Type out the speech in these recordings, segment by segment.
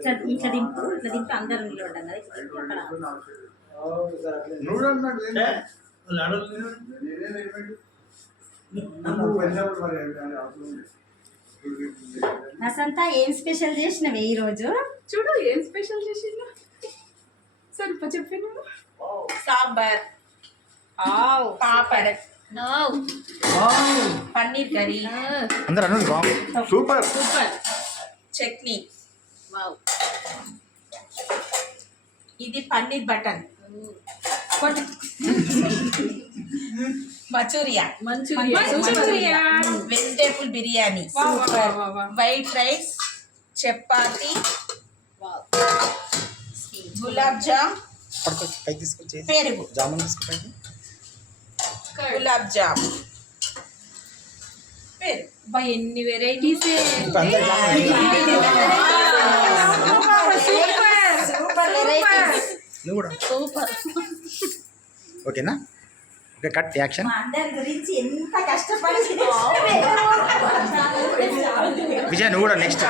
ఇట్లా దింపు ఇట్లా దింపు అందరూ నిలబడ్డాం కదా? నా వసంత ఏం స్పెషల్ చేసినవే ఈరోజు చూడు ఏం స్పెషల్ చేసిన స్వల్ప చెప్పాను సాంబార్. ఆవ్. Papad. No. Paneer curry. Super. Super. Chutney. Wow ఇది paneer butter. Manchurian. Manchurian. Vegetable biryani. White rice chapati gulab jam పెరుగు. జామున్ గులాబ్ జామ్ ఎన్ని వెరైటీస్ సూపర్ ఓకేనా? Okay cut action. గురించి ఎంత కష్టపడి విజయ్ నువ్వు కూడా నెక్స్ట్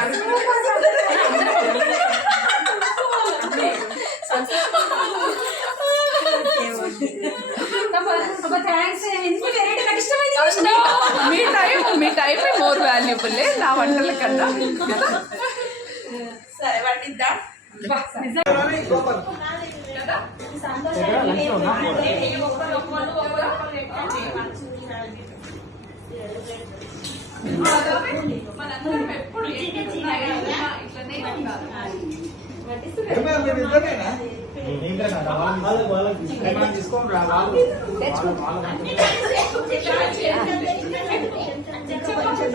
వాల్యుబుల్ నా వంటల కన్నా. సరే వండిద్దాం.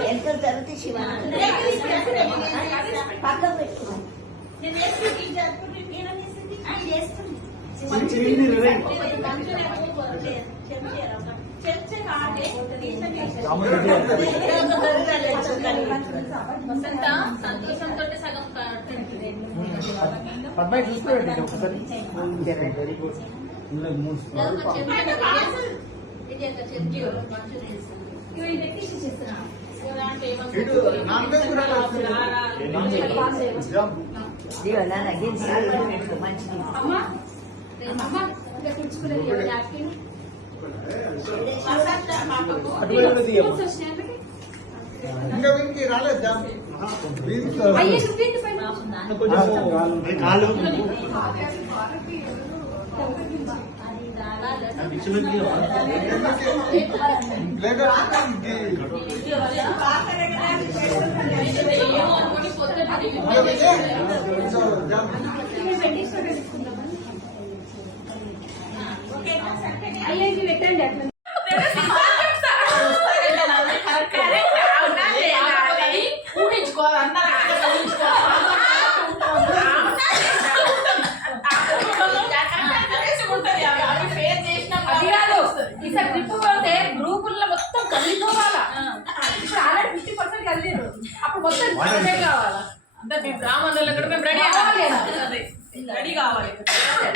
వెనక తర్వాత శివ పక్క పెట్టుకున్నాను సంతోషంతో సగం పద్మాయి చూస్తూ పెట్టండి ఒకసారి వెరీ గుడ్ ఇందులో మూడు స్పూన్లు ఇది ఎంత చెప్తారు మంచి చేస్తున్నాను ఇంకా వీనికి రాలేదు జామ్ लेटर लेटर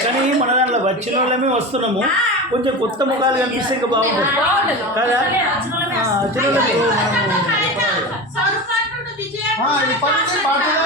కానీ మన దాంట్లో వచ్చిన వాళ్ళమే వస్తున్నాము కొంచెం కొత్త ముఖాలు కనిపిస్తే ఇంకా బాగుంటుంది. కదా? ఆ, వచ్చిన పాటలే